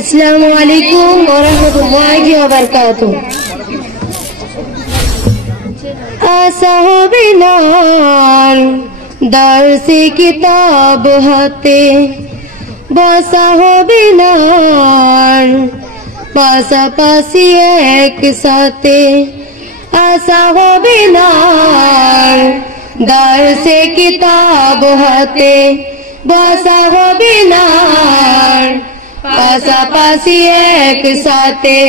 अस्सलामु अलैकुम व रहमतुल्लाहि व बरकातुहू। साहबिनार दर्से किताब हाथे साहबिनार पाशापाशी एक साथे साहबिनार दर्से किताब हाथे साहबिनार पाशापाशी एक साथे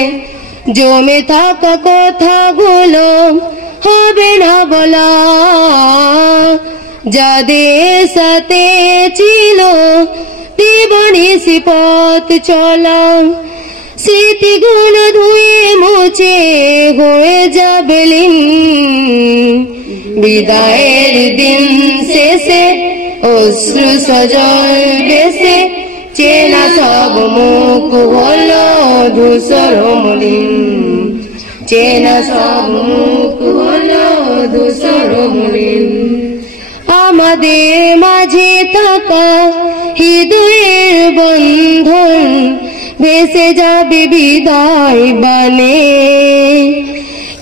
জমে থাকা কথাগুলো হবে না বলা যাদের সাথে ছিল জীবনে পথ চলা স্মৃতিগুলো ধুয়ে মুছে হয়ে যাবে লীন বিদায়ের দিন শেষে অশ্রু সজল বেশে চেনা সব মুখ হলো ধূসর মলিন চেনা সব মুখ হলো ধূসর মলিন আমাদের মাঝে থাকা হৃদয়ের বন্ধন ভেসে যাবে বিদায় বানে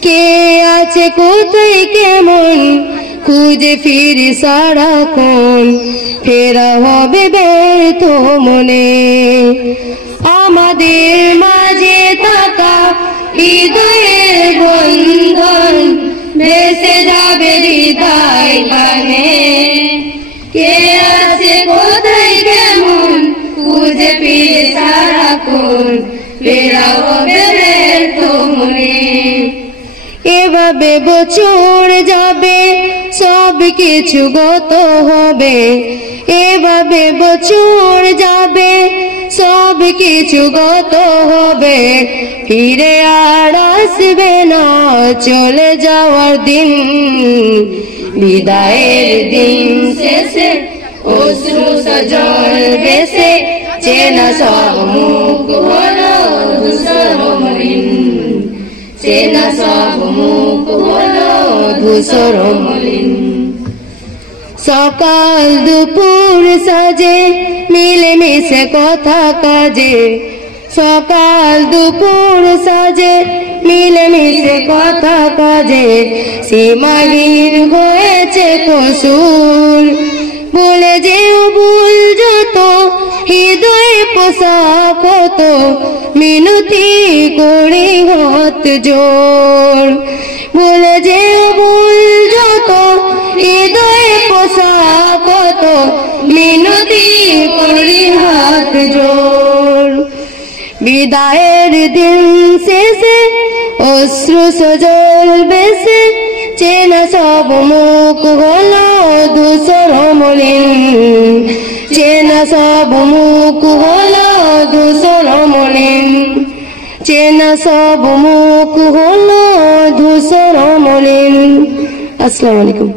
কে আছে কোথায় কেমন খুঁজে ফিরি সারাক্ষণ ফেরা হবে ব্যর্থ মনে আমাদের মাঝে থাকা হৃদয়ের বন্ধন ভেসে যাবে হৃদয় গানে কে আছে কোথায় কেমন খুঁজে ফিরে সারাক্ষণ ফেরা হবে ব্যর্থ মনে এভাবে বছর যাবে সব কিছু গত হবে এভাবে বছর যাবে সব কিছু গত হবে ফিরে আর আসবে না চলে যাওয়ার দিন বিদায়ের দিন শেষে অশ্রু সজল বেশে চেনা সব মুখ হলো ধূসর মলিন চেনা সব মুখ হলো ধূসর মলিন সকাল দুপুর সাজে মিলেমিশে কথা কাজে সকাল দুপুর সাজে মিলেমিশে কথা কাজে সীমাহীন হয়েছে কসুর বলে যেও ভুল যত হৃদয়ে পোষা কত মিনতি করে হাত জোর বলে যেও ভুল যত হৃদয়ে পোষা কত মিনতি করে হাত জোর বিদায়ের দিন শেষে অশ্রু সজল বেশে চেনা সব মুখ হলো ধূসর মলিন চেনা সব মুখ হলো ধূসর মলিন চেনা সব মুখ হলো ধূসর মলিন। আসসালামু আলাইকুম।